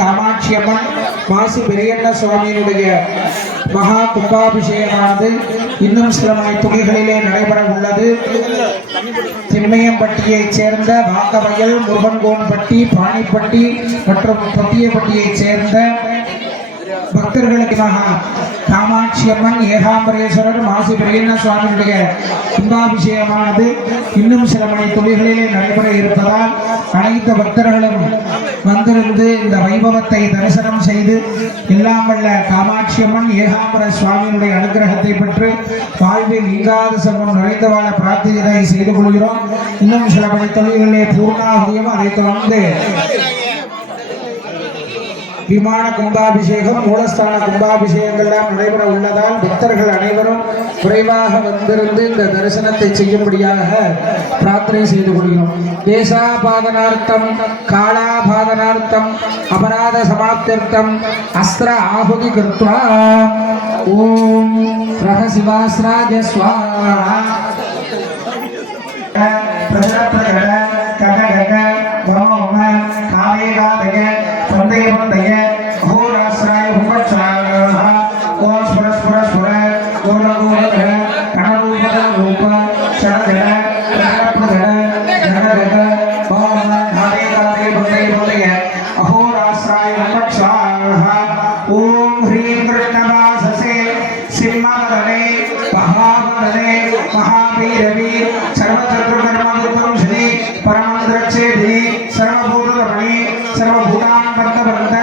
காமாட்சி அம்மன் மாசி பெரியண்ண சுவாமியினுடைய மகா கும்பாபிஷேகமானது இன்னும் சில மணித்துளிகளிலே நடைபெற உள்ளது. திண்மையம்பட்டியைச் சேர்ந்த வாக்கவயல், முருகன்கோன்பட்டி, பாணிப்பட்டி மற்றும் தொட்டியப்பட்டியைச் சேர்ந்த பக்தர்களுக்கு மகா காமாட்சி அம்மன் ஏகாம்பரேஸ்வரர் மாசி பெரியண்ண சுவாமியுடைய கும்பாபிஷேகமானது இன்னும் சில மணி துளிகளிலே நடைபெற இருப்பதால் அனைத்து பக்தர்களும் வந்திருந்து இந்த வைபவத்தை தரிசனம் செய்து எல்லாம் வல்ல காமாட்சி அம்மன் ஏகாம்பர சுவாமியினுடைய அனுகிரகத்தை பெற்று வாழ்வில் நீங்காத செல்வம் நுழைந்து வாழ பிரார்த்தனை செய்து கொள்கிறோம். இன்னும் சில மணி துளிகளிலே பூர்ணாகுதியும் அதைத் தொடர்ந்து விமான கும்பாபிஷேகம், மூலஸ்தான கும்பாபிஷேகங்கள்லாம் நடைபெற உள்ளதால் பக்தர்கள் அனைவரும் குறைவாக வந்திருந்து இந்த தரிசனத்தை செய்யும்படியாக பிரார்த்தனை செய்து கொள்கிறோம். தேசாபாதனார்த்தம், காலாபாதனார்த்தம், அபராத சமாப்தியர்த்தம் அஸ்திர ஆகுதி கிருத்வா ஓம் ரஹசிவாஸ்ராஜ ஸ்வாஹா பிரஜப்ரஜட கககக வமோம காவேகாதக பந்தய பந்தய அஹோராஸ்ராய உபச்சாரஹ ஓம் ஸ்புர ஸ்புர ஸ்புர கோலகோலக கணரூபக ரூப சரஜட பிரஜப்ரஜட கககக வமோம காவேகாதக பந்தய பந்தய அஹோராஸ்ராய உபச்சாரஹ ஓம் ஹ்ரீம் கிருஷ்ணவாசசே சிம்மவதனே மகாவதனே மகாபீரவி சர்வசத்ருகர்மகுப்தம் ஸ்ரீ பரமந்திரச்சேதி சர்வபூதமணி சர்வபூதான் பந்தபந்த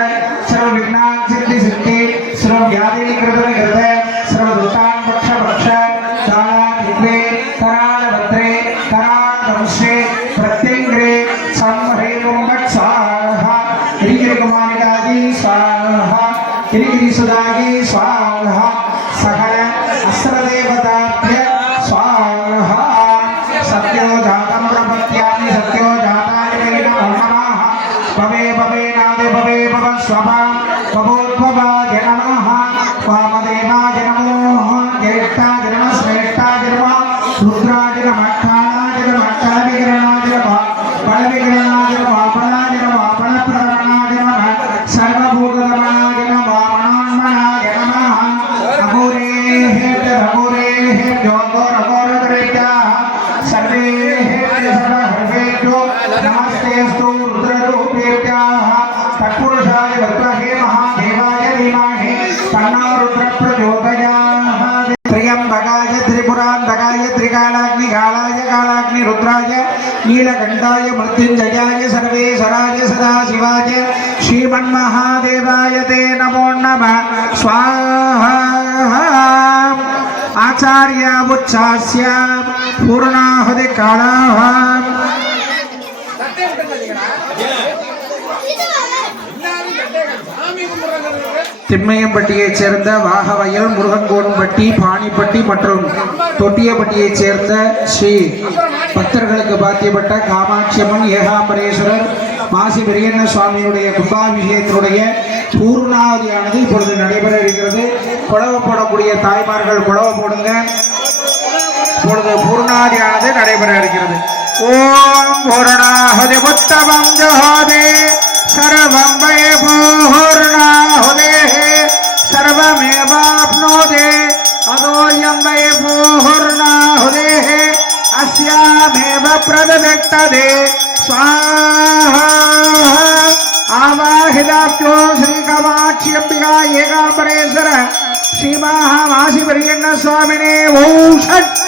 சர்வவிக்னான் சித்தி சித்தி சர்வவியாதிகிருத சர்வதுத்தான் பக்ஷ பக்ஷ தாளாதித்வே கராளபத்ரே கராளதம்ஸ்ரே பிரத்யங்கிரே சம்ஹரேவும் பட்சாஹா கிரிகிரிகுமாரிகாதி ஸ்வாஹா கிரிகிரிசுதாகி ஸ்வாஹா சகல அஸ்ரதேவதாப்ய ஸ்வாஹா சத்யோ ஜாதம் பிரபத்யாமி சத்யோ ஜாதாய மே நமோ நமः பவே பவே நாதே பவே பவ ஸ்வபா பவோத்பவாய நமः வாமதேவாய நமோ ஜேஷ்டாய நம ஸ்ரேஷ்டாய நம ருத்ராய நம காலாய நம காலவிகரணாய நம பலவிகரணாய நம பலாய நம பலப்பிரதமனாய நம சர்வபூததமனாய நம மனோன்மனாய நமः அகோரேஹ அகோரேஹ ஜோகோரகோரதரேத்யா சர்வேஹ சர்வஹர்வேத்யோ நமஸ்தேஸ்து ருத்ரரூபேத்யாஹ தத்புருஷாய வித்மஹே மகாதேவாய தீமஹி தன்னோ ருத்ர பிரச்சோதயாத் त्र्यंबकाय त्रिपुरांतकाय त्रिकालाग्नि कालाय कालाग्नि रुद्राय नीलकंठाय मृत्युंजयाय सर्वेश्वराय सदाशिवाय श्रीमन्महादेवाय ते नमो नमः स्वाहा आचार्य उच्चास्य पूर्णाहुति कालाः திண்மையம்பட்டியைச் சேர்ந்த வாகவயல், முருகன்கோன்பட்டி, பாணிப்பட்டி மற்றும் தொட்டியப்பட்டியைச் சேர்ந்த ஸ்ரீ பக்தர்களுக்கு பாத்தியப்பட்ட காமாட்சி அம்மன் ஏகாம்பரேஸ்வரர் மாசி பெரியண்ண சுவாமியினுடைய கும்பாபிஷேகத்தினுடைய பூர்ணாவதியானது இப்பொழுது நடைபெற இருக்கிறது. குழவு போடக்கூடிய தாய்மார்கள் குழவு போடுங்க. இப்பொழுது பூர்ணாவதியானது நடைபெற இருக்கிறது. ஓம் பூர்ணாஹுதி புத்தமம் ஜஹோதே सर्वं वै पूर्णाहुतेः सर्वमेवाप्नोति अतोऽयं वै पूर्णाहुतेः अस्यामेव प्रतिष्ठते स्वाहा आवाहिताभ्यो श्रीकामाक्षी अंबिका एकाम्बरेश्वर श्रीमहामासी पेरियण्ण स्वामिने ओम षट्